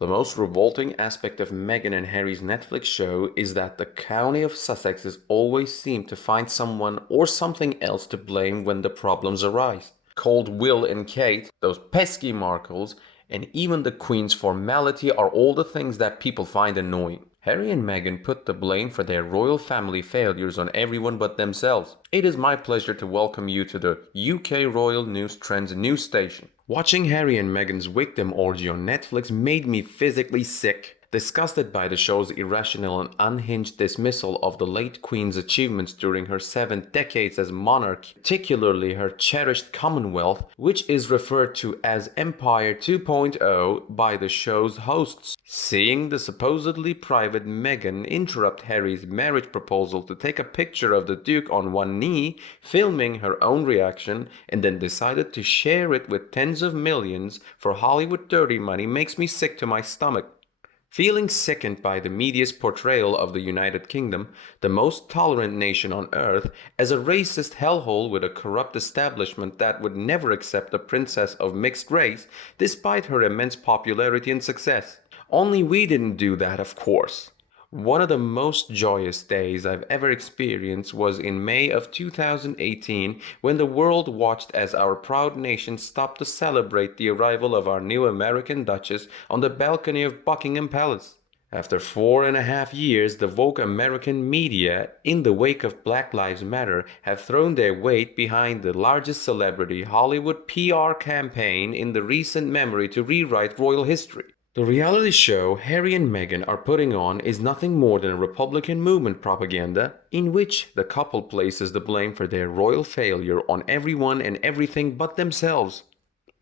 The most revolting aspect of Meghan and Harry's Netflix show is that the county of Sussexes always seem to find someone or something else to blame when the problems arise. Cold Will and Kate, those pesky Markles, and even the Queen's formality are all the things that people find annoying. Harry and Meghan put the blame for their royal family failures on everyone but themselves. It is my pleasure to welcome you to the UK Royal News Trends news station. Watching Harry and Meghan's victim orgy on Netflix made me physically sick. Disgusted by the show's irrational and unhinged dismissal of the late Queen's achievements during her 7 decades as monarch, particularly her cherished Commonwealth, which is referred to as Empire 2.0 by the show's hosts. Seeing the supposedly private Meghan interrupt Harry's marriage proposal to take a picture of the Duke on one knee, filming her own reaction, and then decided to share it with tens of millions for Hollywood dirty money makes me sick to my stomach. Feeling sickened by the media's portrayal of the United Kingdom, the most tolerant nation on earth, as a racist hellhole with a corrupt establishment that would never accept a princess of mixed race, despite her immense popularity and success. Only we didn't do that, of course. One of the most joyous days I've ever experienced was in May of 2018 when the world watched as our proud nation stopped to celebrate the arrival of our new American Duchess on the balcony of Buckingham Palace. After 4.5 years, the woke American media, in the wake of Black Lives Matter, have thrown their weight behind the largest celebrity Hollywood PR campaign in the recent memory to rewrite royal history. The reality show Harry and Meghan are putting on is nothing more than a Republican movement propaganda in which the couple places the blame for their royal failure on everyone and everything but themselves.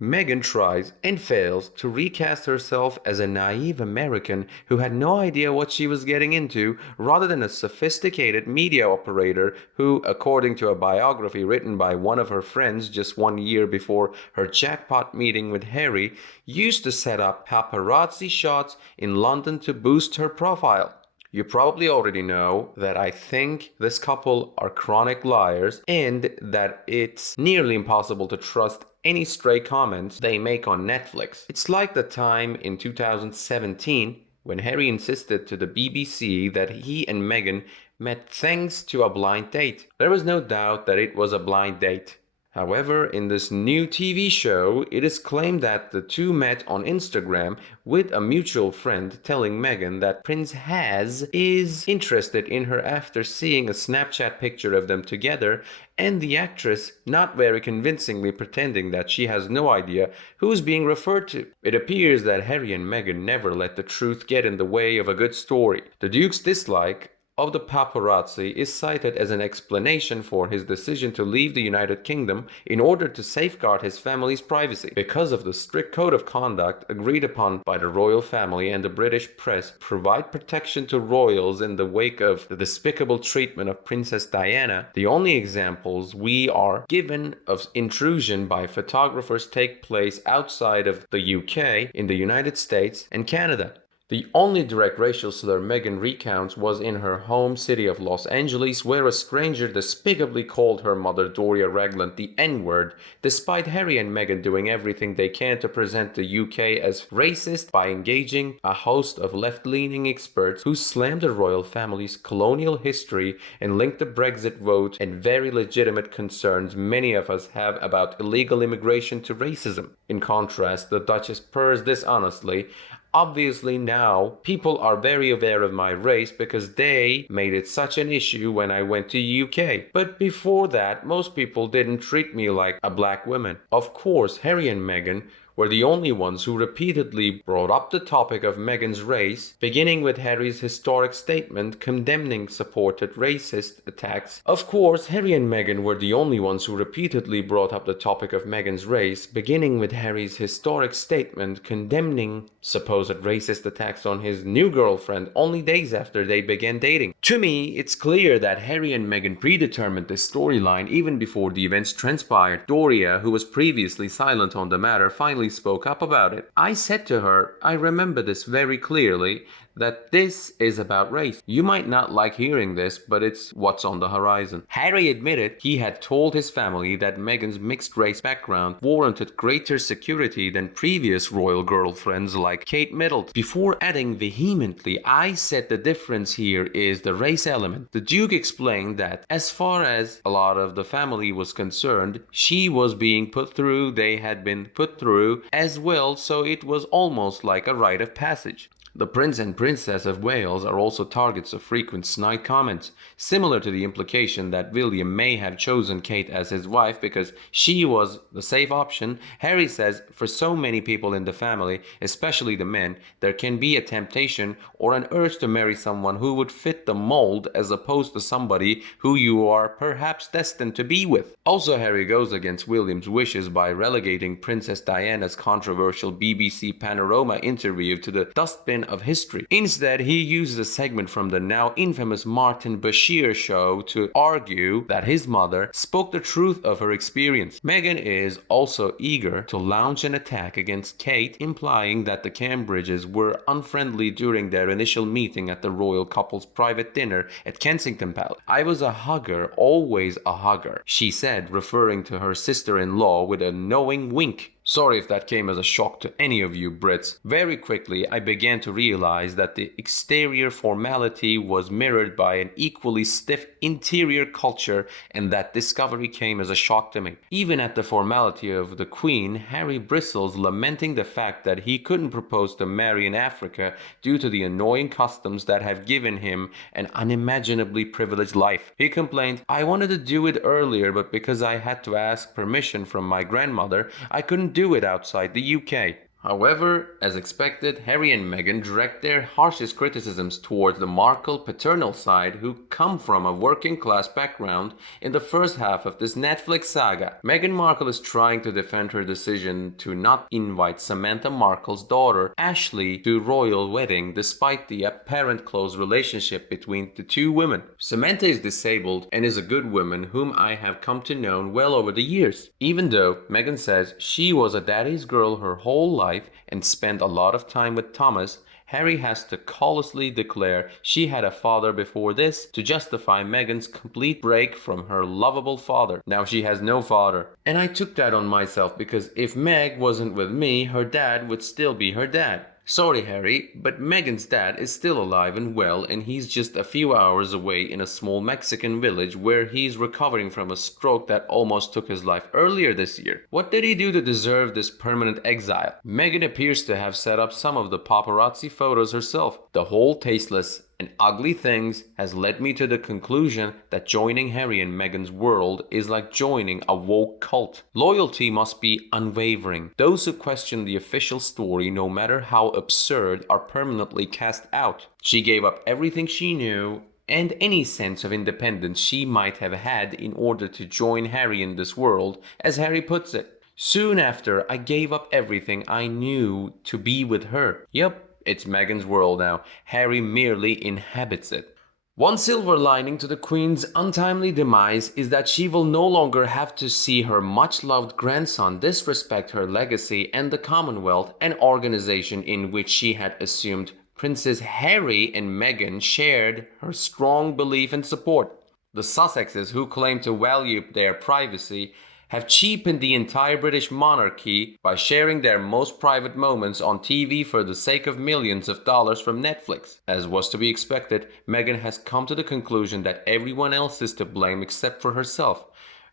Meghan tries and fails to recast herself as a naive American who had no idea what she was getting into, rather than a sophisticated media operator who, according to a biography written by one of her friends just 1 year before her jackpot meeting with Harry, used to set up paparazzi shots in London to boost her profile. You probably already know that I think this couple are chronic liars and that it's nearly impossible to trust any stray comments they make on Netflix. It's like the time in 2017 when Harry insisted to the BBC that he and Meghan met thanks to a blind date. There was no doubt that it was a blind date. However, in this new TV show, it is claimed that the two met on Instagram with a mutual friend telling Meghan that Prince Has is interested in her after seeing a Snapchat picture of them together, and the actress not very convincingly pretending that she has no idea who's being referred to. It appears that Harry and Meghan never let the truth get in the way of a good story. The Duke's dislike of the paparazzi is cited as an explanation for his decision to leave the United Kingdom in order to safeguard his family's privacy. Because of the strict code of conduct agreed upon by the royal family and the British press provide protection to royals in the wake of the despicable treatment of Princess Diana, the only examples we are given of intrusion by photographers take place outside of the UK, in the United States and Canada. The only direct racial slur Meghan recounts was in her home city of Los Angeles, where a stranger despicably called her mother Doria Ragland the N-word, despite Harry and Meghan doing everything they can to present the UK as racist by engaging a host of left-leaning experts who slammed the royal family's colonial history and linked the Brexit vote and very legitimate concerns many of us have about illegal immigration to racism. In contrast, the Duchess purrs dishonestly. Obviously now, people are very aware of my race because they made it such an issue when I went to UK. But before that, most people didn't treat me like a black woman. Of course, Harry and Meghan were the only ones who repeatedly brought up the topic of Meghan's race, beginning with Harry's historic statement condemning supported racist attacks. Of course, Harry and Meghan were the only ones who repeatedly brought up the topic of Meghan's race, beginning with Harry's historic statement condemning supposed racist attacks on his new girlfriend only days after they began dating. To me, it's clear that Harry and Meghan predetermined this storyline even before the events transpired. Doria, who was previously silent on the matter, finally spoke up about it. I said to her, I remember this very clearly, that this is about race. You might not like hearing this, but it's what's on the horizon. Harry admitted he had told his family that Meghan's mixed race background warranted greater security than previous royal girlfriends like Kate Middleton, before adding vehemently, "I said the difference here is the race element." The Duke explained that as far as a lot of the family was concerned, she was being put through, they had been put through as well, so it was almost like a rite of passage. The Prince and Princess of Wales are also targets of frequent snide comments, similar to the implication that William may have chosen Kate as his wife because she was the safe option. Harry says for so many people in the family, especially the men, there can be a temptation or an urge to marry someone who would fit the mold as opposed to somebody who you are perhaps destined to be with. Also, Harry goes against William's wishes by relegating Princess Diana's controversial BBC Panorama interview to the dustbin of history. Instead, he uses a segment from the now infamous Martin Bashir show to argue that his mother spoke the truth of her experience. Meghan is also eager to launch an attack against Kate, implying that the Cambridges were unfriendly during their initial meeting at the royal couple's private dinner at Kensington Palace. "I was a hugger, always a hugger," she said, referring to her sister-in-law with a knowing wink. Sorry if that came as a shock to any of you Brits. Very quickly, I began to realize that the exterior formality was mirrored by an equally stiff interior culture, and that discovery came as a shock to me. Even at the formality of the Queen, Harry bristles, lamenting the fact that he couldn't propose to marry in Africa due to the annoying customs that have given him an unimaginably privileged life. He complained, "I wanted to do it earlier, but because I had to ask permission from my grandmother, I couldn't do it outside the UK." However, as expected, Harry and Meghan direct their harshest criticisms towards the Markle paternal side, who come from a working-class background, in the first half of this Netflix saga. Meghan Markle is trying to defend her decision to not invite Samantha Markle's daughter, Ashley, to royal wedding despite the apparent close relationship between the two women. Samantha is disabled and is a good woman whom I have come to know well over the years. Even though Meghan says she was a daddy's girl her whole life and spent a lot of time with Thomas, Harry has to callously declare she had a father before this to justify Meghan's complete break from her lovable father. Now she has no father. And I took that on myself because if Meg wasn't with me, her dad would still be her dad. Sorry, Harry, but Meghan's dad is still alive and well, and he's just a few hours away in a small Mexican village where he's recovering from a stroke that almost took his life earlier this year. What did he do to deserve this permanent exile? Meghan appears to have set up some of the paparazzi photos herself. The whole tasteless and ugly things has led me to the conclusion that joining Harry and Meghan's world is like joining a woke cult. Loyalty must be unwavering. Those who question the official story, no matter how absurd, are permanently cast out. She gave up everything she knew and any sense of independence she might have had in order to join Harry in this world, as Harry puts it. "Soon after, I gave up everything I knew to be with her." Yep. It's Meghan's world now. Harry merely inhabits it. One silver lining to the Queen's untimely demise is that she will no longer have to see her much-loved grandson disrespect her legacy and the Commonwealth, an organization in which she had assumed Princes Harry and Meghan shared her strong belief and support. The Sussexes, who claim to value their privacy, have cheapened the entire British monarchy by sharing their most private moments on TV for the sake of millions of dollars from Netflix. As was to be expected, Meghan has come to the conclusion that everyone else is to blame except for herself.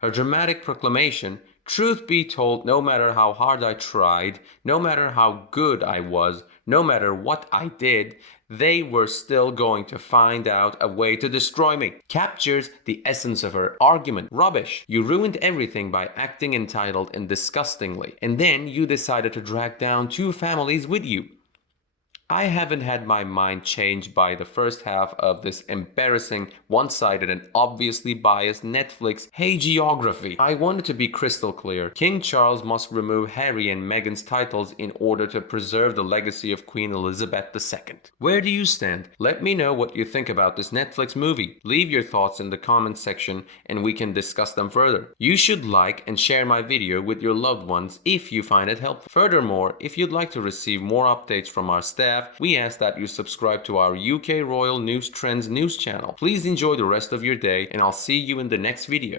Her dramatic proclamation, "Truth be told, no matter how hard I tried, no matter how good I was, no matter what I did, they were still going to find out a way to destroy me," captures the essence of her argument. Rubbish. You ruined everything by acting entitled and disgustingly, and then you decided to drag down two families with you. I haven't had my mind changed by the first half of this embarrassing, one-sided and obviously biased Netflix hagiography. I wanted to be crystal clear. King Charles must remove Harry and Meghan's titles in order to preserve the legacy of Queen Elizabeth II. Where do you stand? Let me know what you think about this Netflix movie. Leave your thoughts in the comments section and we can discuss them further. You should like and share my video with your loved ones if you find it helpful. Furthermore, if you'd like to receive more updates from our staff, have, we ask that you subscribe to our UK Royal News Trends news channel. Please enjoy the rest of your day, and I'll see you in the next video.